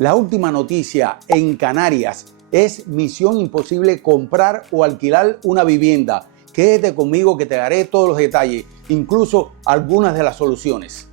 La última noticia en Canarias es misión imposible comprar o alquilar una vivienda. Quédate conmigo que te daré todos los detalles, incluso algunas de las soluciones.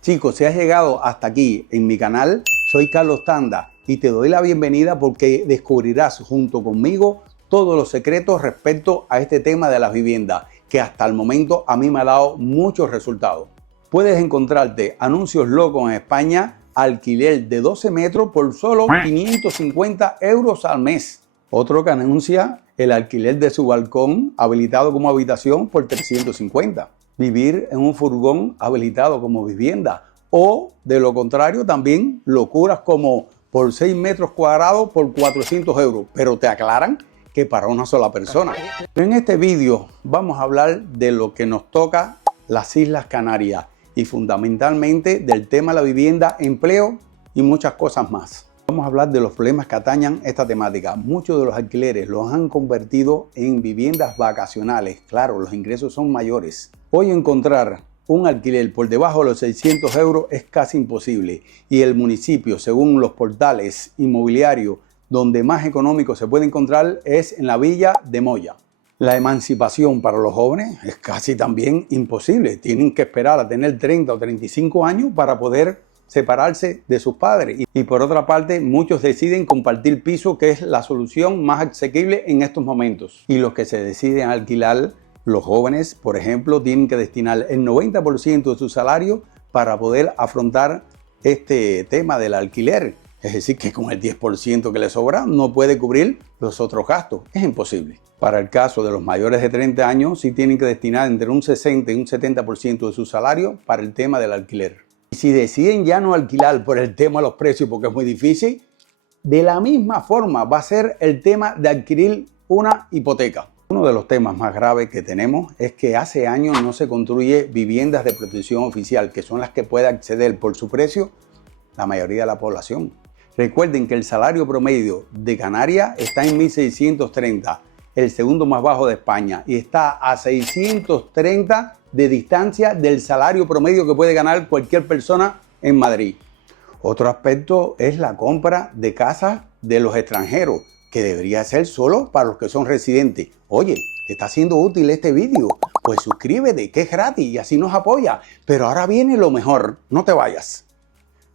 Chicos, si has llegado hasta aquí en mi canal, soy Carlos Tanda y te doy la bienvenida porque descubrirás junto conmigo todos los secretos respecto a este tema de las viviendas, que hasta el momento a mí me ha dado muchos resultados. Puedes encontrarte anuncios locos en España, alquiler de 12 metros por solo 550 euros al mes. Otro que anuncia el alquiler de su balcón habilitado como habitación por 350. Vivir en un furgón habilitado como vivienda. O, de lo contrario, también locuras como por 6 metros cuadrados por 400 euros. Pero te aclaran que para una sola persona. En este vídeo vamos a hablar de lo que nos toca las Islas Canarias y fundamentalmente del tema de la vivienda, empleo y muchas cosas más. Vamos a hablar de los problemas que atañan esta temática. Muchos de los alquileres los han convertido en viviendas vacacionales. Claro, los ingresos son mayores. Hoy encontrar un alquiler por debajo de los 600 euros es casi imposible y el municipio, según los portales inmobiliarios, donde más económico se puede encontrar es en la villa de Moya. La emancipación para los jóvenes es casi también imposible. Tienen que esperar a tener 30 o 35 años para poder separarse de sus padres. Y por otra parte, muchos deciden compartir piso, que es la solución más asequible en estos momentos. Y los que se deciden alquilar, los jóvenes, por ejemplo, tienen que destinar el 90% de su salario para poder afrontar este tema del alquiler. Es decir, que con el 10% que le sobra no puede cubrir los otros gastos. Es imposible. Para el caso de los mayores de 30 años, sí tienen que destinar entre un 60 y un 70% de su salario para el tema del alquiler. Y si deciden ya no alquilar por el tema de los precios, porque es muy difícil, de la misma forma va a ser el tema de adquirir una hipoteca. Uno de los temas más graves que tenemos es que hace años no se construye viviendas de protección oficial, que son las que puede acceder por su precio la mayoría de la población. Recuerden que el salario promedio de Canarias está en 1.630, el segundo más bajo de España, y está a 630 de distancia del salario promedio que puede ganar cualquier persona en Madrid. Otro aspecto es la compra de casas de los extranjeros, que debería ser solo para los que son residentes. Oye, ¿te está siendo útil este vídeo? Pues suscríbete, que es gratis y así nos apoya. Pero ahora viene lo mejor, no te vayas.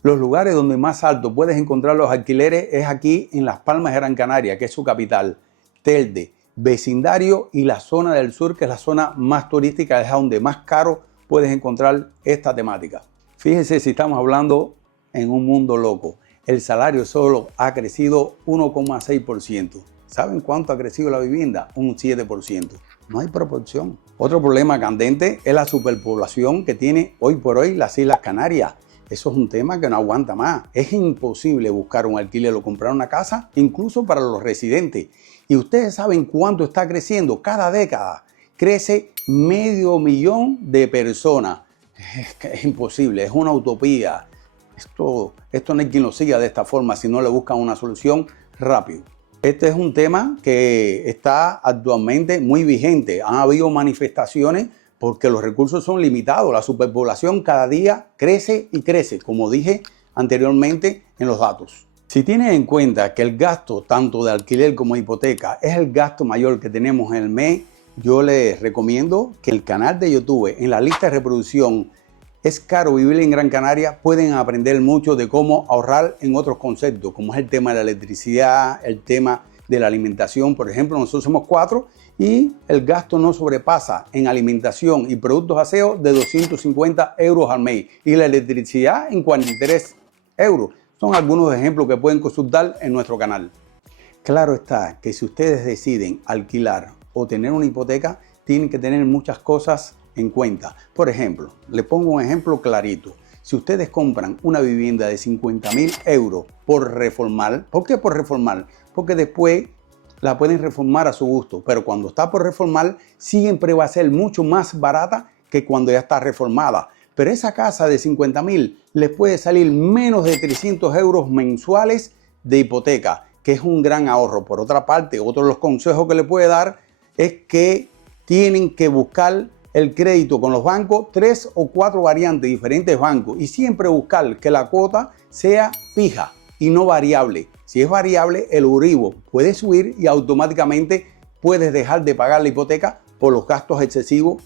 Los lugares donde más alto puedes encontrar los alquileres es aquí en Las Palmas de Gran Canaria, que es su capital, Telde, vecindario y la zona del sur, que es la zona más turística, es donde más caro puedes encontrar esta temática. Fíjense si estamos hablando en un mundo loco. El salario solo ha crecido 1,6%. ¿Saben cuánto ha crecido la vivienda? Un 7%. No hay proporción. Otro problema candente es la superpoblación que tiene hoy por hoy las Islas Canarias. Eso es un tema que no aguanta más. Es imposible buscar un alquiler o comprar una casa, incluso para los residentes. Y ustedes saben cuánto está creciendo. Cada década crece 500.000 de personas. Es imposible, es una utopía. Esto no hay quien lo siga de esta forma si no le buscan una solución rápido. Este es un tema que está actualmente muy vigente. Han habido manifestaciones porque los recursos son limitados. La superpoblación cada día crece y crece, como dije anteriormente en los datos. Si tienes en cuenta que el gasto tanto de alquiler como de hipoteca es el gasto mayor que tenemos en el mes, yo les recomiendo que el canal de YouTube, en la lista de reproducción Es caro vivir en Gran Canaria, pueden aprender mucho de cómo ahorrar en otros conceptos, como es el tema de la electricidad, el tema de la alimentación. Por ejemplo, nosotros somos 4 y el gasto no sobrepasa en alimentación y productos aseos de 250 euros al mes y la electricidad en 43 euros. Son algunos ejemplos que pueden consultar en nuestro canal. Claro está que si ustedes deciden alquilar o tener una hipoteca, tienen que tener muchas cosas en cuenta. Por ejemplo, les pongo un ejemplo clarito. Si ustedes compran una vivienda de 50.000 euros por reformar, ¿por qué por reformar? Porque después la pueden reformar a su gusto, pero cuando está por reformar siempre va a ser mucho más barata que cuando ya está reformada. Pero esa casa de 50.000 les puede salir menos de 300 euros mensuales de hipoteca, que es un gran ahorro. Por otra parte, otro de los consejos que les puede dar es que tienen que buscar el crédito con los bancos, 3 o 4 variantes, diferentes bancos, y siempre buscar que la cuota sea fija y no variable. Si es variable, el Euribor puede subir y automáticamente puedes dejar de pagar la hipoteca por los gastos excesivos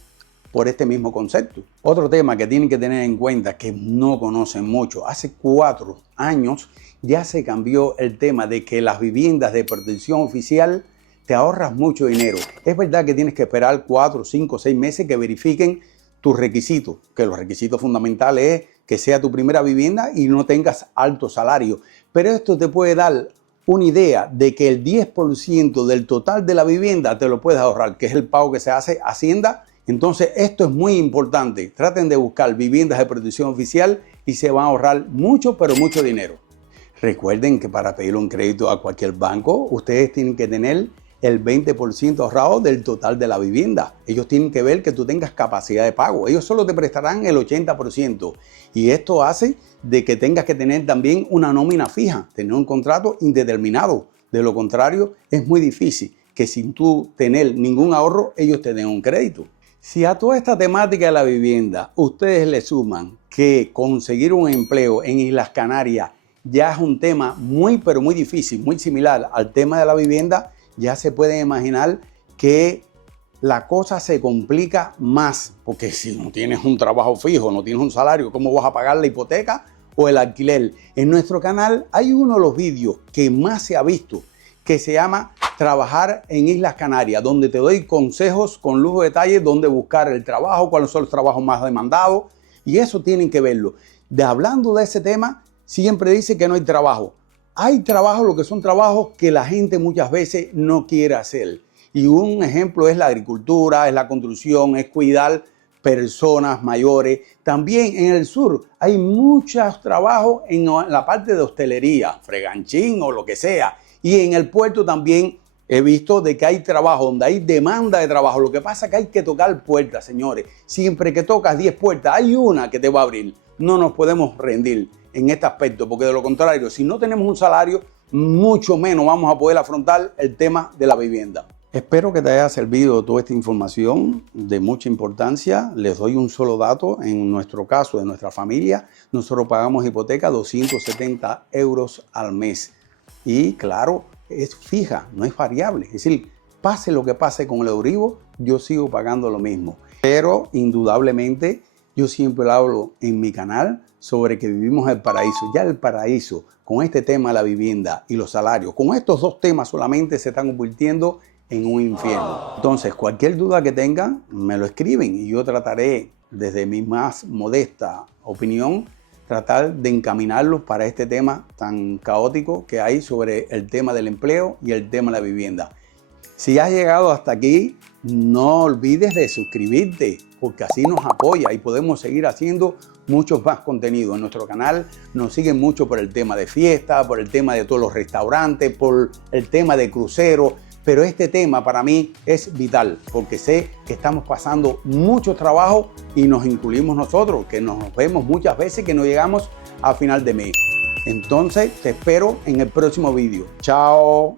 por este mismo concepto. Otro tema que tienen que tener en cuenta, que no conocen mucho, hace 4 años ya se cambió el tema de que las viviendas de protección oficial te ahorras mucho dinero. Es verdad que tienes que esperar 4, 5, 6 meses que verifiquen tus requisitos, que los requisitos fundamentales es que sea tu primera vivienda y no tengas alto salario. Pero esto te puede dar una idea de que el 10% del total de la vivienda te lo puedes ahorrar, que es el pago que se hace a Hacienda. Entonces esto es muy importante. Traten de buscar viviendas de protección oficial y se van a ahorrar mucho, pero mucho dinero. Recuerden que para pedir un crédito a cualquier banco, ustedes tienen que tener el 20% ahorrado del total de la vivienda. Ellos tienen que ver que tú tengas capacidad de pago. Ellos solo te prestarán el 80%. Y esto hace de que tengas que tener también una nómina fija, tener un contrato indeterminado. De lo contrario, es muy difícil que sin tú tener ningún ahorro, ellos te den un crédito. Si a toda esta temática de la vivienda ustedes le suman que conseguir un empleo en Islas Canarias ya es un tema muy, pero muy difícil, muy similar al tema de la vivienda, ya se pueden imaginar que la cosa se complica más, porque si no tienes un trabajo fijo, no tienes un salario, ¿cómo vas a pagar la hipoteca o el alquiler? En nuestro canal hay uno de los vídeos que más se ha visto, que se llama Trabajar en Islas Canarias, donde te doy consejos con lujo de detalle, dónde buscar el trabajo, cuáles son los trabajos más demandados, y eso tienen que verlo. Hablando de ese tema, siempre dice que no hay trabajo. Hay trabajos, lo que son trabajos que la gente muchas veces no quiere hacer. Y un ejemplo es la agricultura, es la construcción, es cuidar personas mayores. También en el sur hay muchos trabajos en la parte de hostelería, freganchín o lo que sea. Y en el puerto también he visto de que hay trabajo, donde hay demanda de trabajo. Lo que pasa es que hay que tocar puertas, señores. Siempre que tocas 10 puertas, hay una que te va a abrir. No nos podemos rendir en este aspecto, porque de lo contrario, si no tenemos un salario, mucho menos vamos a poder afrontar el tema de la vivienda. Espero que te haya servido toda esta información de mucha importancia. Les doy un solo dato. En nuestro caso, de nuestra familia, nosotros pagamos hipoteca 270 euros al mes. Y claro, es fija, no es variable. Es decir, pase lo que pase con el Euribor, yo sigo pagando lo mismo. Pero indudablemente, yo siempre hablo en mi canal sobre que vivimos el paraíso. Ya el paraíso, con este tema de la vivienda y los salarios, con estos 2 temas solamente se están convirtiendo en un infierno. Entonces, cualquier duda que tengan, me lo escriben y yo trataré, desde mi más modesta opinión, tratar de encaminarlos para este tema tan caótico que hay sobre el tema del empleo y el tema de la vivienda. Si has llegado hasta aquí, no olvides de suscribirte, porque así nos apoya y podemos seguir haciendo muchos más contenidos. En nuestro canal nos siguen mucho por el tema de fiesta, por el tema de todos los restaurantes, por el tema de cruceros. Pero este tema para mí es vital, porque sé que estamos pasando mucho trabajo y nos incluimos nosotros, que nos vemos muchas veces que no llegamos a final de mes. Entonces te espero en el próximo vídeo. Chao.